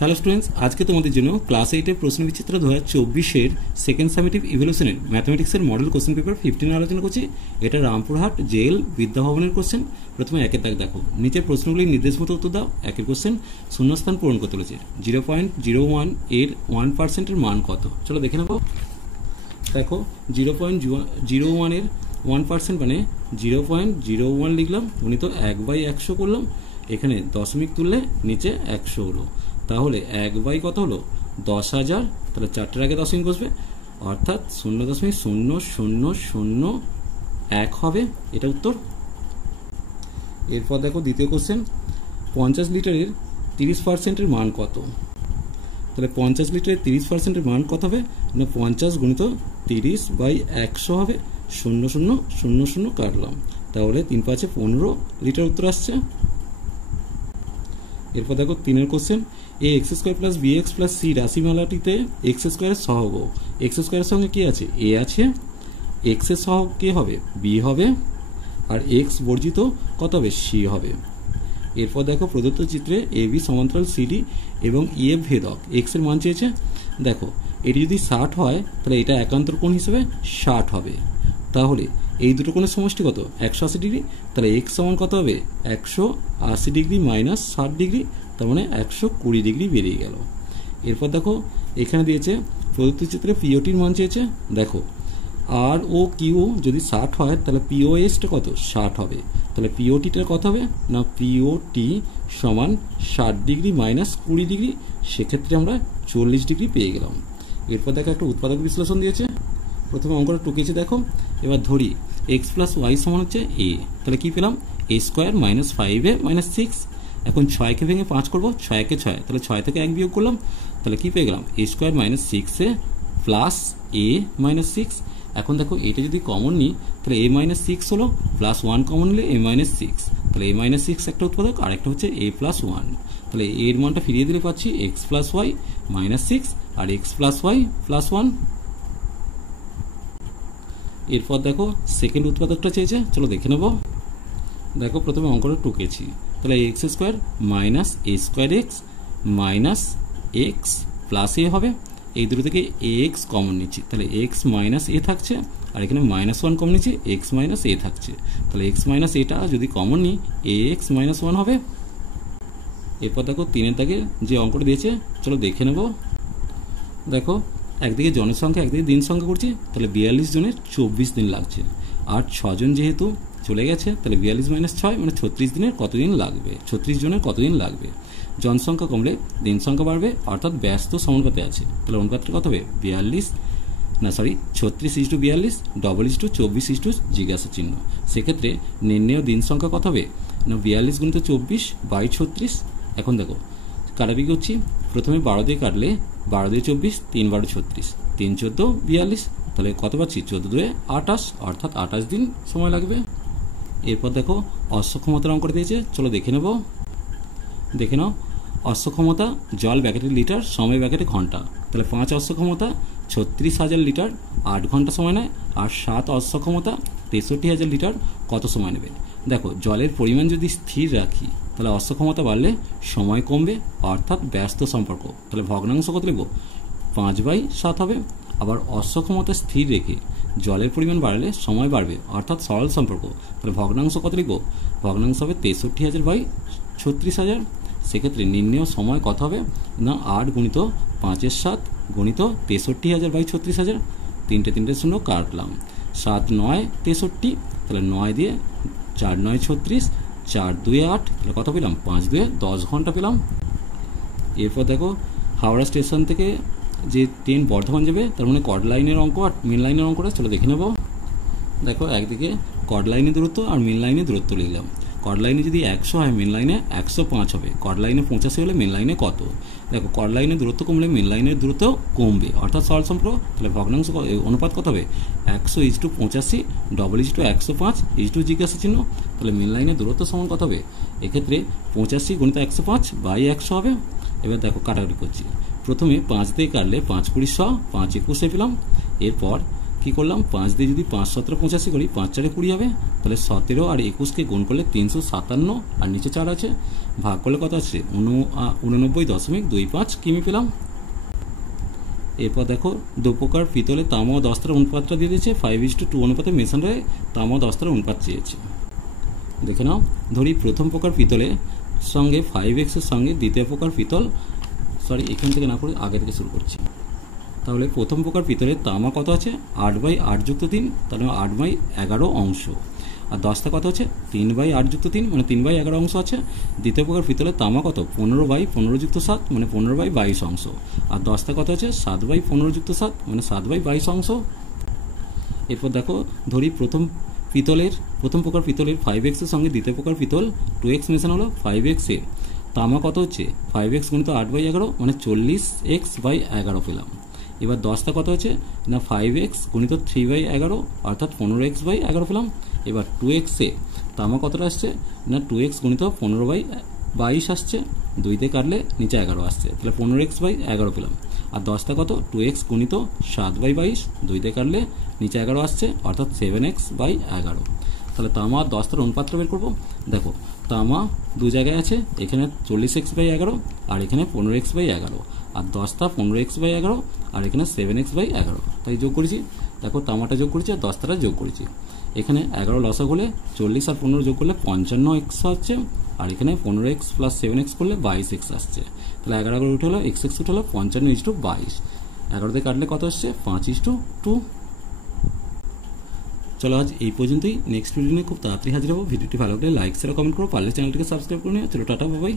Hello students, আজকে তোমাদের জন্য ক্লাস 8 এর প্রশ্নবিচিত্র 2024 এর সেকেন্ড সামেটিভ ইভ্যালুয়েশনের ম্যাথমেটিক্সের মডেল কোশ্চেন পেপার 15 আলোচনা করছি। এটা রামপুরহাট জেল বিদ্যাভবনের কোশ্চেন। প্রথমে একের দাগ দেখো, নিচের প্রশ্নগুলির নির্দেশ মতো উত্তর দাও। একের কোশ্চেন, শূন্যস্থান পূরণ করতে বলেছে। 0.01 এর 1% এর মান কত? চলো দেখে নেব। দেখো 0.01 এর 1% মানে 0.01 লিখলাম, গুণিত 1/100 করলাম, এখানে দশমিক তুললে নিচে 100 হলো। তাহলে 1 কত হলো? 10,000। তাহলে 4টের আগে দশমিক বসবে, অর্থাৎ 0.0001 হবে। এটা উত্তর। এরপর দেখো দ্বিতীয় কোশ্চেন, 50 লিটারের 30% এর মান কত? তাহলে 50 লিটারের 30% এর মান কত হবে? না 50 গুণিত 30/100 হবে। 0000 কাটলাম, তাহলে 3 5 15 লিটার উত্তর আসছে। এরপর দেখো তিনের question, a x square plus b x plus c রাশিমালাটিতে এক্স স্কোয়ারের সহগ। এক্স স্কোয়ারের সঙ্গে কি আছে? এ আছে। এক্স এর সহগ কে হবে? বি হবে। আর এক্স বর্জিত কত হবে? সি হবে। এরপর দেখো প্রদত্ত চিত্রে এ বি সমান্তরাল সিডি এবং ই এফ ভেদক। এক্স এর মান চেয়েছে। দেখো এটি যদি 60 হয় তাহলে এটা একান্তর কোণ হিসেবে 60 হবে। তাহলে এই দুটো কোণের সমষ্টি কত? 180 ডিগ্রি। তাহলে এক্স সমান কত হবে? 180 ডিগ্রি মাইনাস 60 ডিগ্রি, তার মানে 120 ডিগ্রি বেরিয়ে গেল। এরপর দেখো এখানে দিয়েছে প্রদত্ত চিত্রে পিওটির মান চেয়েছে। দেখো আর ও কিউ যদি 60 হয় তাহলে পিওএসটা কত? 60 হবে। তাহলে পিওটিটা কত হবে? না পিওটি সমান 60 ডিগ্রি মাইনাস 20 ডিগ্রি, সেক্ষেত্রে আমরা 40 ডিগ্রি পেয়ে গেলাম। এরপর দেখো একটা উৎপাদক বিশ্লেষণ দিয়েছে। প্রথমে অঙ্কটা টুকেছে দেখো। এবার ধরি এক্স প্লাস ওয়াই সমান হচ্ছে এ। তাহলে কি পেলাম? এ স্কোয়ার মাইনাস 5a মাইনাস 6। এখন 6কে ভেঙে 5 করবো, 6 কে 6, তাহলে 6 থেকে 1 বিয়োগ করলাম, তাহলে কি পেয়ে গেলাম? এ স্কোয়ার মাইনাস 6a প্লাস এ মাইনাস 6। এখন দেখো এটা যদি কমন নিই তাহলে এ মাইনাস 6 হলো, প্লাস 1 কমন নিলে এ মাইনাস 6। তাহলে এ মাইনাস 6 একটা উৎপাদক, আর একটা হচ্ছে এ প্লাস 1। তাহলে এর মানটা ফিরিয়ে দিলে পাচ্ছি এক্স প্লাস ওয়াই মাইনাস 6 আর এক্স প্লাস ওয়াই প্লাস 1। এরপর দেখো সেকেন্ড উৎপাদকটা চেয়েছে, চলো দেখে নেব। দেখো প্রথমে অঙ্কটা টুকেছি। তাহলে x square minus a square x minus x plus a হবে। এই দুটো থেকে এ এক্স কমন নিচ্ছি, তাহলে এক্স মাইনাস এ থাকছে, আর এখানে মাইনাস 1 কমন নিচ্ছি, এক্স মাইনাস এ থাকছে। তাহলে এক্স মাইনাস এটা যদি কমন নিই এ এক্স মাইনাস 1 হবে। এরপর দেখো তিনের দাগে যে অঙ্কটা দিয়েছে, চলো দেখে নেব। দেখো একদিকে জনের সংখ্যা একদিকে দিন সংখ্যা করছি, তাহলে 42 জনের 24 দিন লাগছে। আর 6 জন যেহেতু চলে গেছে, তাহলে 42 মাইনাস 6 মানে 36 দিনের কতদিন লাগবে? 36 জনের কতদিন লাগবে? জনসংখ্যা কমলে দিন সংখ্যা বাড়বে, অর্থাৎ ব্যস্ত সমানুপাতে আছে। তাহলে অনুপাতটা কত হবে? 36:42 24 জিজ্ঞাসা চিহ্ন। সেক্ষেত্রে নির্ণেয় দিন সংখ্যা কত হবে? না 42 গুণিত 24/36। এখন দেখো কাটাবি করছি। প্রথমে 12 দিয়ে কাটলে 12 দিয়ে 24, 3 12 36, 3 14 42। তাহলে কত পাচ্ছি? 14 2 28, অর্থাৎ 28 দিন সময় লাগবে। এরপর দেখো অশ্বক্ষমতার অঙ্কটা দিয়েছে, চলো দেখে নেব। দেখে নাও, অশ্বক্ষমতা জল ব্যাকেটে লিটার, সময় ব্যাকেটে ঘন্টা। তাহলে 5 অশ্বক্ষমতা 36,000 লিটার 8 ঘন্টা সময় নেয়, আর 7 অশ্বক্ষমতা 63,000 লিটার কত সময় নেবে? দেখো জলের পরিমাণ যদি স্থির রাখি তাহলে অশ্বক্ষমতা বাড়লে সময় কমবে, অর্থাৎ ব্যস্ত সম্পর্ক। তাহলে ভগ্নাংশ কত লিখব? 5/7 হবে। আবার অশ্বক্ষমতা স্থির রেখে জলের পরিমাণ বাড়লে সময় বাড়বে, অর্থাৎ সরল সম্পর্ক। তাহলে ভগ্নাংশ কত লিখব? ভগ্নাংশ হবে 63,000/36,000। সেক্ষেত্রে নির্ণেয় সময় কত হবে? না 8 গুণিত 5 7 গুণিত 63,000/36,000। 3 শূন্য কাটলাম, 7 9 63। তাহলে 9 দিয়ে 4 9 36, 4 2 8, তাহলে কত পেলাম? 5 2 10 ঘন্টা পেলাম। এরপর দেখো হাওড়া স্টেশন থেকে যে ট্রেন বর্ধমান যাবে, তার মানে কর্ড লাইনের অঙ্ক আর মেন লাইনের অঙ্কটা চলো দেখে নেব। দেখো একদিকে কর্ড লাইনের দূরত্ব আর মেন লাইনের দূরত্ব লিখলাম। কর্ড লাইনে যদি 100 হয় মেন লাইনে 105 হবে। কর্ড লাইনে 85 হলে মেন লাইনে কত? দেখো কর্ড লাইনের দূরত্ব কমলে মেন লাইনের দূরত্ব কমবে, অর্থাৎ সরল সম্পর্ক। তাহলে ভগ্নাংশ অনুপাত কত হবে? 100:85 105 জিজ্ঞাসা চিহ্ন। তাহলে মেন লাইনের দূরত্ব সমান কত হবে? এক্ষেত্রে 85 গুণিত 105/100 হবে। এবার দেখো কাটাকাটি করছি। প্রথমে 5 দিয়ে কাটলে 5 20 100, 5 21 পেলাম। এরপর কি করলাম? 5 দিয়ে যদি 5 17 85 করি, 5 4 20 হবে। তাহলে 17 আর 21কে গুণ করলে 357, আর নিচে 4 আছে। ভাগ করলে কত আসছে 89.25 কিমি পেলাম। এরপর দেখো দু প্রকার পিতলে তামা ও দস্তার অনুপাতটা দিয়ে দিয়েছে 5:2 অনুপাতে মেশানরে তামা ও দস্তার অনুপাত চেয়েছে। দেখে নাও, ধরি প্রথম প্রকার পিতলের সঙ্গে 5x এর সঙ্গে দ্বিতীয় প্রকার পিতল, এখান থেকে না করে আগে থেকে শুরু করছি। তাহলে প্রথম প্রকার পিতলের তামা কত আছে 8/8 যুক্ত 3, তাহলে 8/11 অংশ। আর দস্তা কত আছে 3/8 যুক্ত 3, মানে 3/11 অংশ আছে। দ্বিতীয় প্রকার পিতলের তামা কত 15/15 যুক্ত 7, মানে 15/22 অংশ। আর দস্তা কত আছে 7/15 যুক্ত 7, মানে 7/22 অংশ। এরপর দেখো, ধরি প্রথম প্রকার পিতলের 5x এর সঙ্গে দ্বিতীয় প্রকার পিতল 2x মেশানো হলো। 5x এ তামা কত হচ্ছে 5x গুণিত 8/11, মানে 40x/11 পেলাম। এবার দস্তা কত হচ্ছে না 5x গুণিত 3/11, অর্থাৎ 15x/11 পেলাম। এবার 2x এ তামা কতটা আসছে না 2x গুণিত 15/22 আসছে, 2 দিয়ে কাটলে নিচে 11 আসছে, তাহলে 15x/11 পেলাম। আর দস্তা কত 2x গুণিত 7/22, 2 দিয়ে কাটলে নিচে 11 আসছে, অর্থাৎ 7x/11। তাহলে তামা আর দস্তার অনুপাতটা বের করবো। দেখো, তামা দু জায়গায় আছে, এখানে 40x/11 আর এখানে 15x/11, আর দস্তা 15x/11 আর এখানে 7x/11, তাই যোগ করেছি। দেখো, তামাটা যোগ করেছি আর দস্তাটা যোগ করেছি। এখানে 11 লসাগু হলে 40 আর 15 যোগ করলে 55x আসছে, আর এখানে 15x প্লাস 7x করলে 22x আসছে। তাহলে 11 উঠে হলো x উঠে হলো 55:22। 11 দিয়ে কাটলে কত আসছে 5:2। চলো আজ এই পর্যন্তই। নেক্সট ভিডিও নিয়ে খুব তাড়াতাড়ি হাজির হবো। ভিডিওটি ভালো লাগলে লাইক শেয়ার কমেন্ট করো, পারলে চ্যানেলটিকে সাবস্ক্রাইব করে নিও। চলো টাটা, বাই বাই।